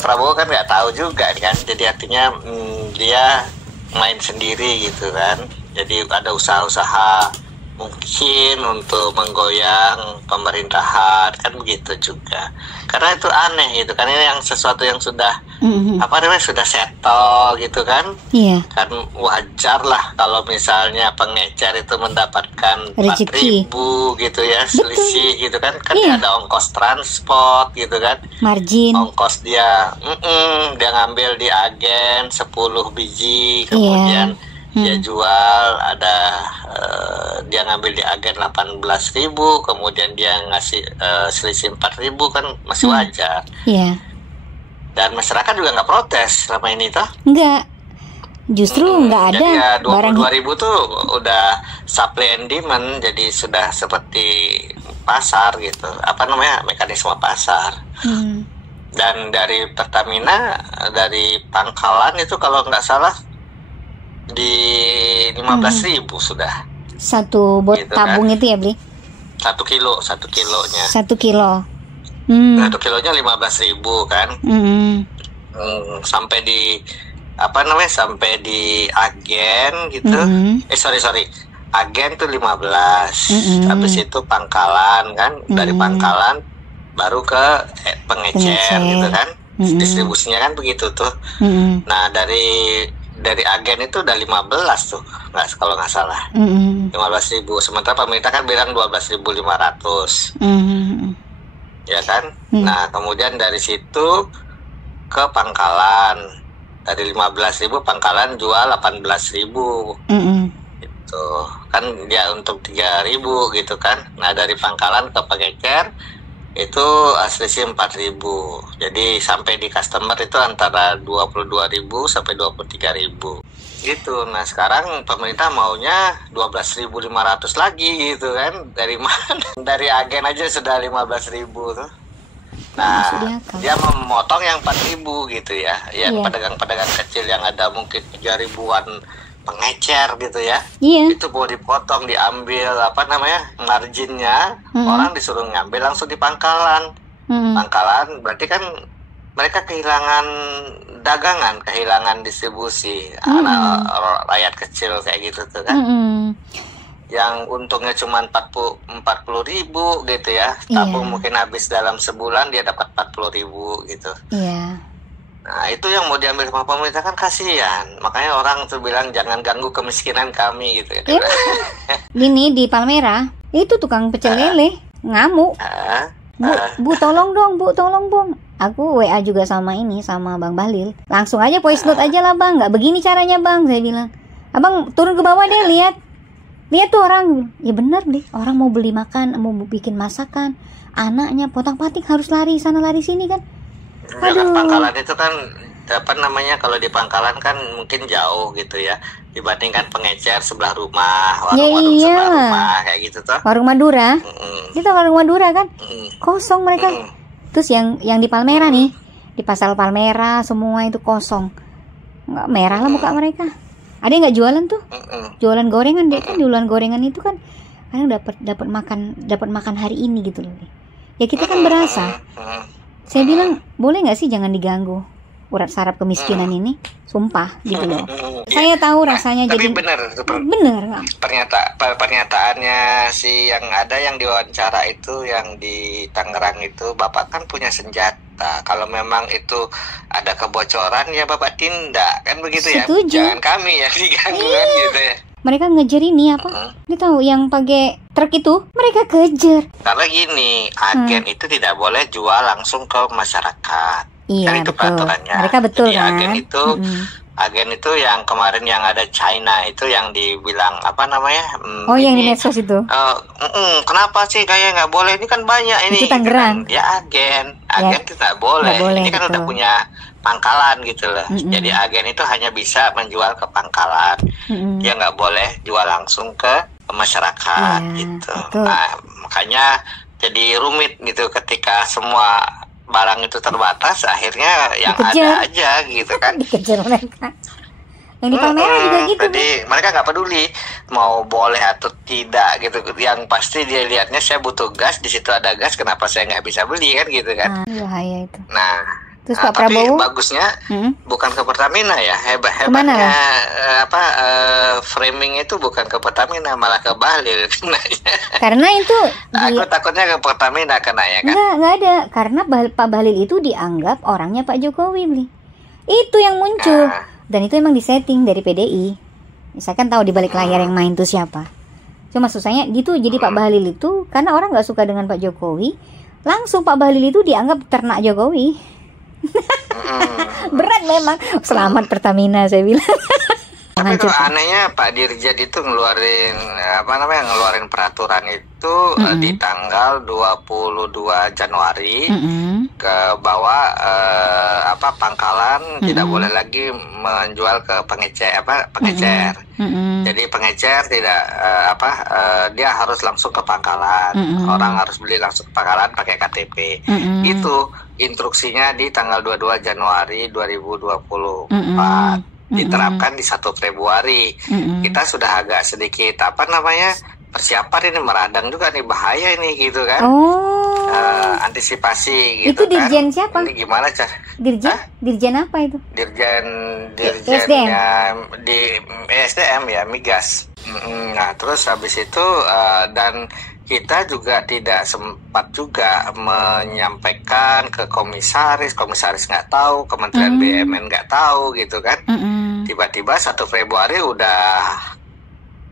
Prabowo kan nggak tahu juga kan, jadi artinya dia main sendiri gitu kan. Jadi ada usaha-usaha mungkin untuk menggoyang pemerintahan kan begitu juga. Karena itu aneh gitu kan, ini yang sesuatu yang sudah apa namanya sudah settle gitu kan. Iya. Kan wajar lah kalau misalnya pengecer itu mendapatkan 4.000 gitu ya, selisih gitu kan. Kan ada ongkos transport gitu kan. Margin. Ongkos dia ngambil di agen 10 biji, kemudian dia jual ada dia ngambil di agen 18.000, kemudian dia ngasih selisih 4.000 kan masih wajar. Iya. Dan masyarakat juga nggak protes selama ini toh? Enggak. Justru nggak ada. Jadi ya 22.000 barang... tuh udah supply and demand, jadi sudah seperti pasar gitu. Apa namanya, mekanisme pasar. Dan dari Pertamina, dari pangkalan itu kalau nggak salah di 15.000 sudah. Satu bot gitu tabung kan? Itu ya Bli? 1 kilonya. 1 kilo. 1 kilonya 15.000 kan. Sampai di apa namanya, sampai di agen gitu. Sorry. Agen tuh 15. Habis itu pangkalan kan. Dari pangkalan baru ke pengecer gitu kan. Distribusinya kan begitu tuh. Nah, dari agen itu udah 15 tuh, kalau nggak salah. 15.000. Sementara pemerintah kan bilang 12.500. Ya kan. Nah, kemudian dari situ ke pangkalan, dari 15.000 pangkalan jual 18.000. Gitu kan, dia untuk 3.000 gitu kan. Nah, dari pangkalan ke pengecer itu selisih 4.000. Jadi sampai di customer itu antara 22.000 sampai 23.000 gitu. Nah, sekarang pemerintah maunya 12.500 lagi gitu kan. Dari mana? Dari agen aja sudah 15.000 tuh. Nah, dia memotong yang 4.000 gitu ya. Yang pedagang-pedagang kecil yang ada mungkin 3.000-an pengecer gitu ya. Itu mau dipotong, diambil apa namanya, marginnya. Orang disuruh ngambil langsung di pangkalan. Pangkalan berarti kan mereka kehilangan dagangan, kehilangan distribusi. Anak rakyat kecil kayak gitu tuh kan. Yang untungnya cuma 40.000 gitu ya. Tabung mungkin habis dalam sebulan, dia dapat 40.000 gitu. Nah, itu yang mau diambil sama pemerintah kan kasihan. Makanya orang tuh bilang jangan ganggu kemiskinan kami gitu. Gini di Palmera, itu tukang pecel lele ngamuk. Bu tolong dong, Bu tolong dong. Aku WA juga sama Bang Bahlil. Langsung aja voice note aja lah Bang. Nggak begini caranya Bang, saya bilang. Abang turun ke bawah deh, lihat tuh orang. Ya benar deh, orang mau beli makan, mau bikin masakan, anaknya potong-pating harus lari sana lari sini kan. Aduh. Pangkalan itu kan apa namanya, kalau di pangkalan kan mungkin jauh gitu ya dibandingkan pengecer sebelah rumah, warung sebelah rumah kayak gitu tuh. Warung Madura. Kita warung Madura kan. Kosong mereka. Terus yang di Palmera nih, di Pasar Palmera semua itu kosong. Nggak merah lah muka mereka. Ada yang nggak jualan tuh? Jualan gorengan deh kan, jualan gorengan itu kan kadang dapat makan hari ini gitu loh. Ya kita kan berasa. Saya bilang, boleh nggak sih jangan diganggu urat saraf kemiskinan ini, sumpah gitu loh. Saya tahu rasanya. Tapi jadi bener pernyataannya si yang ada yang diwawancara itu, yang di Tangerang itu, Bapak kan punya senjata. Kalau memang itu ada kebocoran ya Bapak tindak kan begitu. Setuju. Ya. Jangan kami yang diganggu kan gitu ya. Mereka ngejar ini apa? Ini tahu yang pakai truk itu, mereka kejar. Karena gini, agen itu tidak boleh jual langsung ke masyarakat. Iya, kan itu peraturannya. Mereka betul jadi, kan? Agen itu yang kemarin yang ada China itu yang dibilang apa namanya? Yang di medsos itu. Kenapa sih kayak nggak boleh? Ini kan banyak ini. Itu Tangerang. Dia agen itu nggak boleh. Ini kan udah punya pangkalan gitu loh. Jadi agen itu hanya bisa menjual ke pangkalan. Dia nggak boleh jual langsung ke masyarakat gitu. Betul. Nah, makanya jadi rumit gitu ketika semua barang itu terbatas, akhirnya yang dikejar. ada aja gitu kan. Dikejar mereka. Yang di Palmera juga gitu. Jadi mereka nggak peduli mau boleh atau tidak gitu. Yang pasti dia lihatnya saya butuh gas, di situ ada gas, kenapa saya nggak bisa beli kan gitu kan. Bahaya itu. Nah, Terus Pak tapi Prabowo bagusnya bukan ke Pertamina ya, Kemana hebatnya framing itu bukan ke Pertamina, malah ke Bahlil kenanya. Karena itu Aku takutnya ke Pertamina kenanya kan. Enggak ada, karena Pak Bahlil itu dianggap orangnya Pak Jokowi, Bli. Itu yang muncul. Dan itu emang disetting dari PDI. Misalkan tahu di balik layar yang main tuh siapa. Cuma susahnya gitu, jadi Pak Bahlil itu karena orang nggak suka dengan Pak Jokowi, langsung Pak Bahlil itu dianggap ternak Jokowi. Berat memang. Selamat Pertamina saya bilang. Tapi kalau anehnya Pak Dirjen itu ngeluarin peraturan itu di tanggal 22 Januari ke bawah pangkalan tidak boleh lagi menjual ke pengecer. Jadi pengecer tidak dia harus langsung ke pangkalan. Orang harus beli langsung ke pangkalan pakai KTP. Itu instruksinya di tanggal 22 Januari 2024. Diterapkan di 1 Februari. Kita sudah agak sedikit persiapan ini, meradang juga nih, bahaya ini gitu kan. Antisipasi gitu. Itu dirjen siapa? Ini gimana cara? Dirjen apa itu? Dirjennya di SDM ya, migas. Nah, terus habis itu dan kita juga tidak sempat juga menyampaikan ke komisaris nggak tahu, Kementerian BUMN nggak tahu gitu kan. Tiba-tiba 1 Februari udah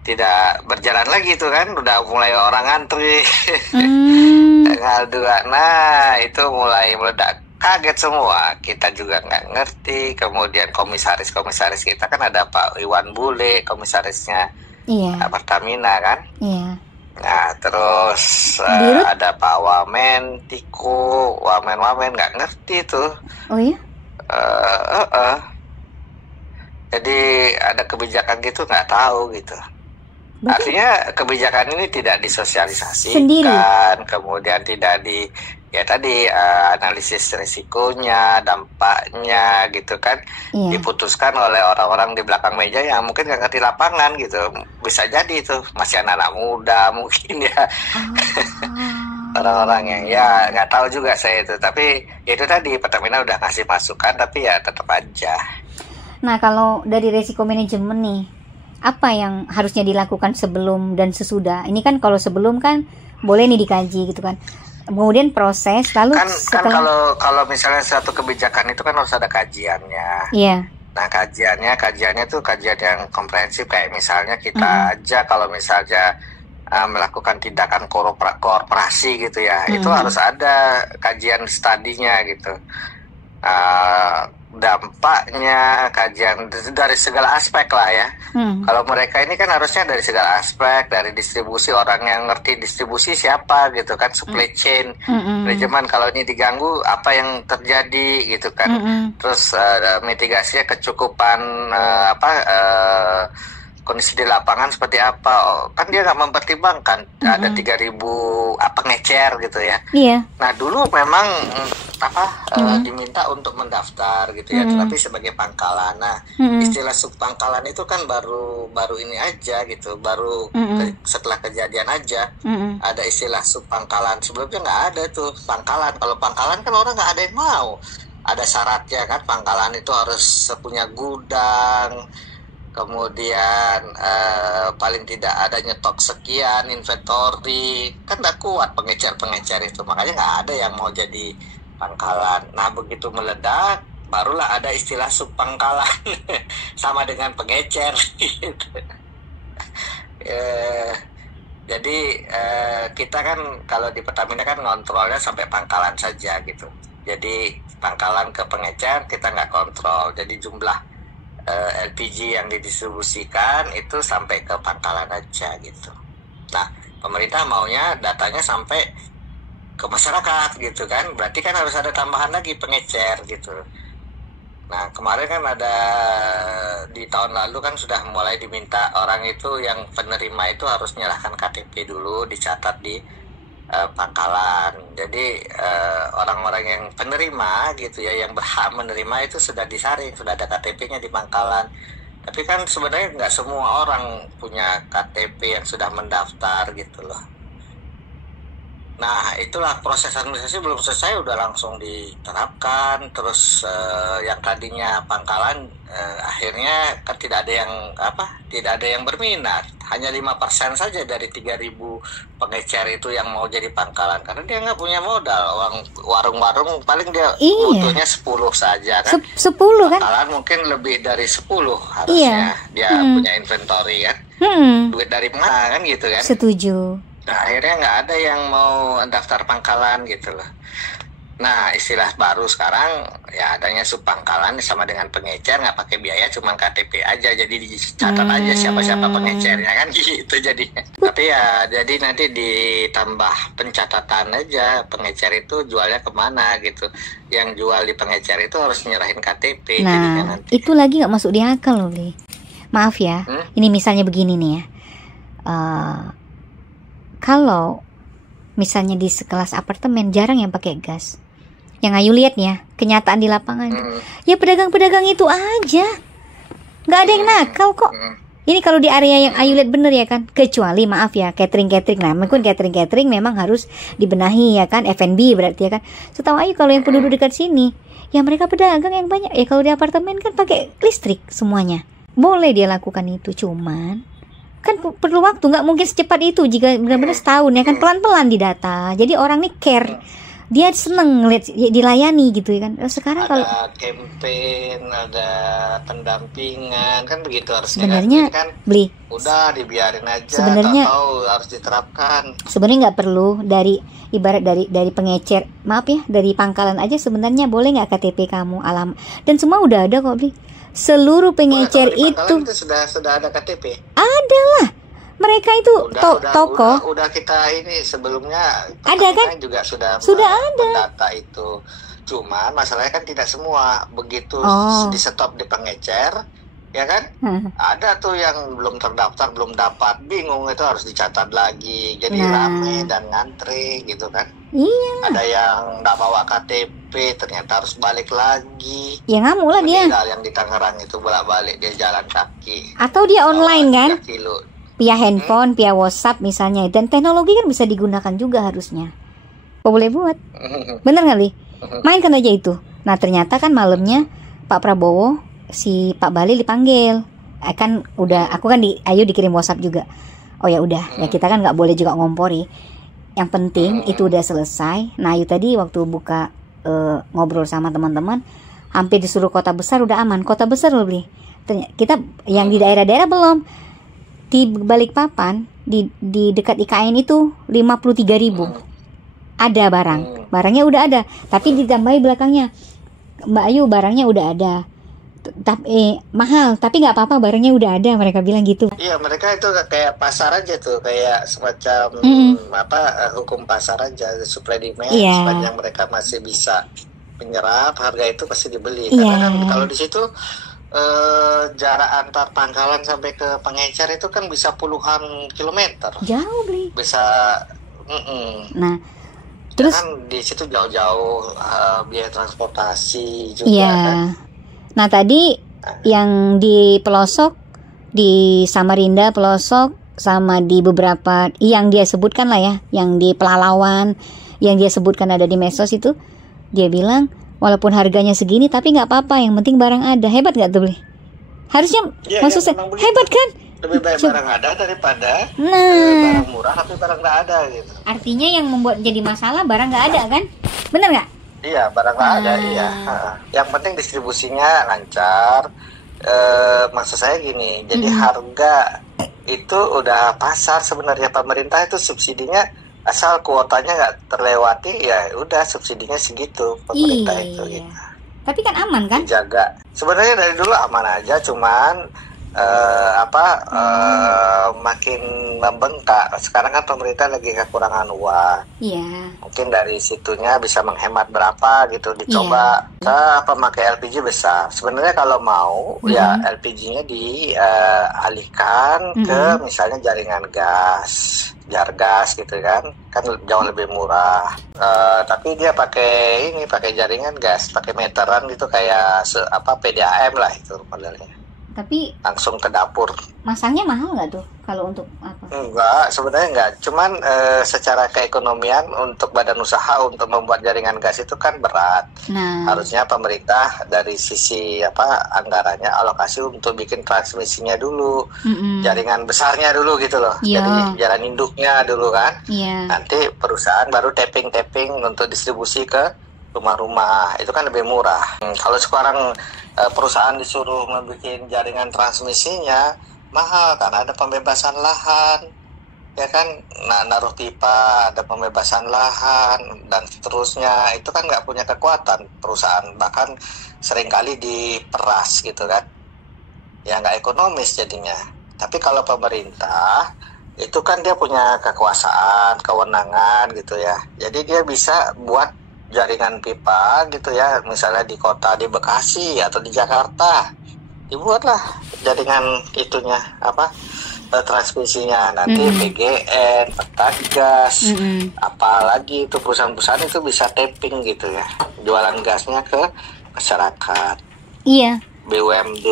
tidak berjalan lagi tuh kan, udah mulai orang antri. Tanggal 2, nah itu mulai meledak, kaget semua, kita juga nggak ngerti. Kemudian komisaris kita kan ada Pak Iwan Bule, komisarisnya Pertamina kan. Nah terus ada Pak Wamen Tiko, Wamen nggak ngerti tuh. Oh iya? Jadi ada kebijakan gitu nggak tahu gitu. Artinya kebijakan ini tidak disosialisasikan sendiri. Kemudian tidak analisis risikonya, dampaknya gitu kan, diputuskan oleh orang-orang di belakang meja yang mungkin nggak ngerti lapangan gitu. Bisa jadi itu masih anak-anak muda mungkin ya. Orang-orang yang ya nggak tahu juga saya itu. Tapi itu tadi Pertamina udah ngasih masukan, tapi ya tetap aja. Nah kalau dari resiko manajemen nih, apa yang harusnya dilakukan sebelum dan sesudah? Ini kan kalau sebelum kan boleh nih dikaji gitu kan. Kemudian proses lalu setelah... kalau misalnya suatu kebijakan itu kan harus ada kajiannya. Iya. Nah kajiannya tuh kajian yang komprehensif, kayak misalnya kita aja kalau misalnya melakukan tindakan korporasi gitu ya, itu harus ada kajian studinya gitu. Dampaknya, kajian dari segala aspek lah ya. Kalau mereka ini kan harusnya dari segala aspek, dari distribusi, orang yang ngerti distribusi siapa gitu kan, supply chain, manajemen, kalau ini diganggu apa yang terjadi gitu kan. Terus mitigasinya, kecukupan kondisi di lapangan seperti apa. Kan dia nggak mempertimbangkan ada 3.000 pengecer gitu ya. Nah dulu memang diminta untuk mendaftar gitu ya, tetapi sebagai pangkalan. Nah istilah subpangkalan itu kan baru ini aja gitu, baru setelah kejadian aja ada istilah subpangkalan. Sebelumnya nggak ada tuh pangkalan. Kalau pangkalan kan orang nggak ada yang mau, ada syaratnya kan, pangkalan itu harus punya gudang, kemudian paling tidak ada nyetok sekian, inventory, kan nggak kuat pengecer itu, makanya nggak ada yang mau jadi pangkalan. Nah begitu meledak, barulah ada istilah subpangkalan sama dengan pengecer gitu. Jadi kita kan kalau di Pertamina kan ngontrolnya sampai pangkalan saja gitu. Jadi pangkalan ke pengecer kita nggak kontrol, jadi jumlah LPG yang didistribusikan itu sampai ke pangkalan aja gitu. Nah pemerintah maunya datanya sampai ke masyarakat gitu kan, berarti kan harus ada tambahan lagi pengecer gitu. Nah kemarin kan ada di tahun lalu kan sudah mulai diminta orang itu yang penerima itu harus menyerahkan KTP dulu, dicatat di pangkalan. Jadi orang-orang yang penerima gitu ya, yang berhak menerima itu sudah disaring, sudah ada KTP-nya di pangkalan. Tapi kan sebenarnya nggak semua orang punya KTP yang sudah mendaftar gitu loh. Nah, itulah proses administrasi belum selesai udah langsung diterapkan. Terus yang tadinya pangkalan akhirnya kan tidak ada yang berminat. Hanya 5% saja dari 3.000 pengecer itu yang mau jadi pangkalan karena dia nggak punya modal. Warung-warung paling dia butuhnya 10 saja kan. 10 kan? Pangkalan mungkin lebih dari 10 harusnya dia punya inventory kan. Duit dari mana kan gitu kan? Setuju. Nah, akhirnya nggak ada yang mau daftar pangkalan gitu loh. Nah, istilah baru sekarang ya adanya subpangkalan sama dengan pengecer, nggak pakai biaya, cuma KTP aja, jadi dicatat aja siapa-siapa pengecernya kan gitu jadinya. Tapi ya jadi nanti ditambah pencatatan aja pengecer itu jualnya kemana gitu. Yang jual di pengecer itu harus nyerahin KTP. Nah, nanti. Itu lagi nggak masuk di akal loh, Li. Maaf ya, ini misalnya begini nih ya. Kalau misalnya di sekelas apartemen jarang yang pakai gas. Yang Ayu lihat nih ya, kenyataan di lapangan. Ya pedagang-pedagang itu aja. Nggak ada yang nakal kok. Ini kalau di area yang Ayu lihat bener ya kan. Kecuali maaf ya, catering-catering. Nah, mungkin catering-catering memang harus dibenahi ya kan. F&B berarti ya kan. Setahu Ayu kalau yang penduduk dekat sini, ya mereka pedagang yang banyak. Ya kalau di apartemen kan pakai listrik semuanya. Boleh dia lakukan itu, cuman kan perlu waktu, nggak mungkin secepat itu jika benar-benar setahun ya kan, pelan-pelan didata. Jadi orang nih care, dia seneng lihat dilayani gitu ya kan. Sekarang ada kalau campaign, ada pendampingan kan begitu harusnya. Sebenarnya kan beli udah dibiarin aja. Sebenarnya tahu harus diterapkan. Sebenarnya nggak perlu dari ibarat dari pengecer, maaf ya, dari pangkalan aja sebenarnya boleh nggak KTP kamu alam dan semua udah ada kok beli. Seluruh pengecer itu sudah ada KTP. Ada lah. Mereka itu toko. Udah kita ini sebelumnya ada kan? Juga sudah ada data itu. Cuma masalahnya kan tidak semua begitu di stop di pengecer, ya kan? Ada tuh yang belum terdaftar, belum dapat, bingung itu harus dicatat lagi. Jadi rame dan ngantri gitu kan? Iya. Ada yang nggak bawa KTP, ternyata harus balik lagi. Ya ngamuk lah dia. Yang di Tangerang itu bolak-balik dia jalan kaki. Atau dia online kan? Kilo. Via handphone, via WhatsApp misalnya. Dan teknologi kan bisa digunakan juga harusnya. Kok boleh buat? Bener nggak, Li? Mainkan aja itu. Nah ternyata kan malamnya Pak Prabowo, si Pak Bali dipanggil. Kan udah, aku kan Ayu dikirim WhatsApp juga. Oh ya udah, ya kita kan nggak boleh juga ngompori. Yang penting itu udah selesai. Nah Ayu tadi waktu buka ngobrol sama teman-teman, hampir di seluruh kota besar udah aman. Kota besar loh, Li. Kita yang di daerah-daerah belum. Di Balikpapan, di dekat IKN itu 53.000. Ada barangnya udah ada. Tapi ditambahi belakangnya, Mbak Ayu barangnya udah ada. Tapi mahal, tapi nggak apa-apa barangnya udah ada, mereka bilang gitu. Iya, mereka itu kayak pasar aja tuh, kayak semacam hukum pasar aja, supply demand. Sepanjang mereka masih bisa menyerap, harga itu pasti dibeli. Karena kan kalau di situ jarak antar pangkalan sampai ke pengecer itu kan bisa puluhan kilometer. Jauh, Bli. Bisa. Nah, terus kan di situ jauh-jauh biaya transportasi juga. Iya. Kan? Nah tadi yang di pelosok, di Samarinda pelosok, sama di beberapa yang dia sebutkan lah ya, yang di Pelalawan, yang dia sebutkan ada di medsos itu, dia bilang walaupun harganya segini tapi nggak apa-apa, yang penting barang ada. Hebat nggak tuh, Bli? Harusnya maksud saya hebat kan? Lebih baik barang ada daripada barang murah tapi barang nggak ada gitu. Artinya yang membuat jadi masalah barang nggak ada kan? Bener nggak? Iya, barang nggak ada, iya. Yang penting distribusinya lancar. Maksud saya gini, jadi harga itu udah pasar sebenarnya. Pemerintah itu subsidinya asal kuotanya nggak terlewati, ya udah subsidinya segitu pemerintah itu. Gitu. Tapi kan aman kan? Dijaga. Sebenarnya dari dulu aman aja, cuman makin membengkak. Sekarang kan pemerintah lagi kekurangan uang. Iya. Mungkin dari situnya bisa menghemat berapa gitu, dicoba. Pemakai LPG besar. Sebenarnya kalau mau ya LPG-nya dialihkan ke misalnya jaringan gas, Jargas gitu kan jauh lebih murah. Tapi dia pakai jaringan gas, pakai meteran gitu kayak PDAM lah itu modelnya. Tapi langsung ke dapur. masangnya mahal nggak tuh? kalau untuk apa? Enggak, sebenarnya enggak. Cuman secara keekonomian untuk badan usaha untuk membuat jaringan gas itu kan berat. Nah, harusnya pemerintah dari sisi anggarannya alokasi untuk bikin transmisinya dulu, jaringan besarnya dulu gitu loh. Iya. Jadi jalan induknya dulu kan. Iya. Nanti perusahaan baru tapping untuk distribusi ke rumah-rumah. Itu kan lebih murah. Kalau sekarang perusahaan disuruh membuat jaringan transmisinya mahal karena ada pembebasan lahan, ya kan, naruh pipa, ada pembebasan lahan dan seterusnya. Itu kan nggak punya kekuatan perusahaan, bahkan seringkali diperas gitu kan, ya nggak ekonomis jadinya. Tapi kalau pemerintah itu kan dia punya kekuasaan, kewenangan gitu ya, jadi dia bisa buat jaringan pipa gitu ya, misalnya di kota, di Bekasi atau di Jakarta, dibuatlah jaringan itunya transmisinya, nanti PGN, Pertagas, apalagi itu perusahaan-perusahaan itu bisa tapping gitu ya, jualan gasnya ke masyarakat. Iya. BUMD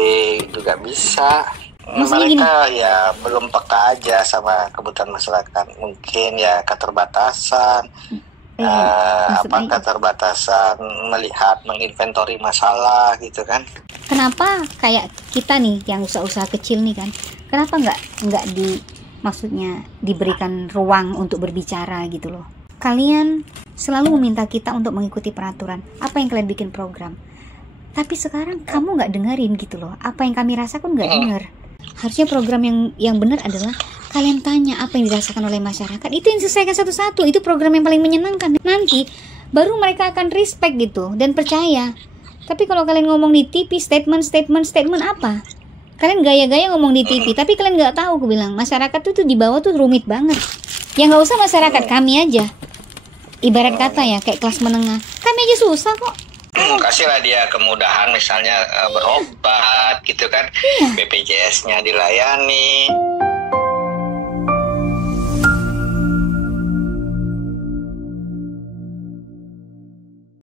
juga bisa. Maksudnya mereka gini, ya belum peka aja sama kebutuhan masyarakat, mungkin ya keterbatasan. Keterbatasan melihat, menginventori masalah gitu kan. Kenapa kayak kita nih yang usaha-usaha kecil nih kan, kenapa nggak maksudnya diberikan ruang untuk berbicara gitu loh. Kalian selalu meminta kita untuk mengikuti peraturan, apa yang kalian bikin program, tapi sekarang kamu nggak dengerin gitu loh, apa yang kami rasakan nggak denger. Harusnya program yang benar adalah kalian tanya apa yang dirasakan oleh masyarakat, itu yang selesaikan satu-satu. Itu program yang paling menyenangkan. Nanti baru mereka akan respect gitu dan percaya. Tapi kalau kalian ngomong di TV statement apa? Kalian gaya-gaya ngomong di TV, tapi kalian nggak tahu. Aku bilang masyarakat tuh di bawah tuh rumit banget. Ya nggak usah masyarakat, kami aja. Ibarat kata ya kayak kelas menengah, kami aja susah kok. Kasihlah dia kemudahan, misalnya berobat gitu kan, BPJS-nya dilayani.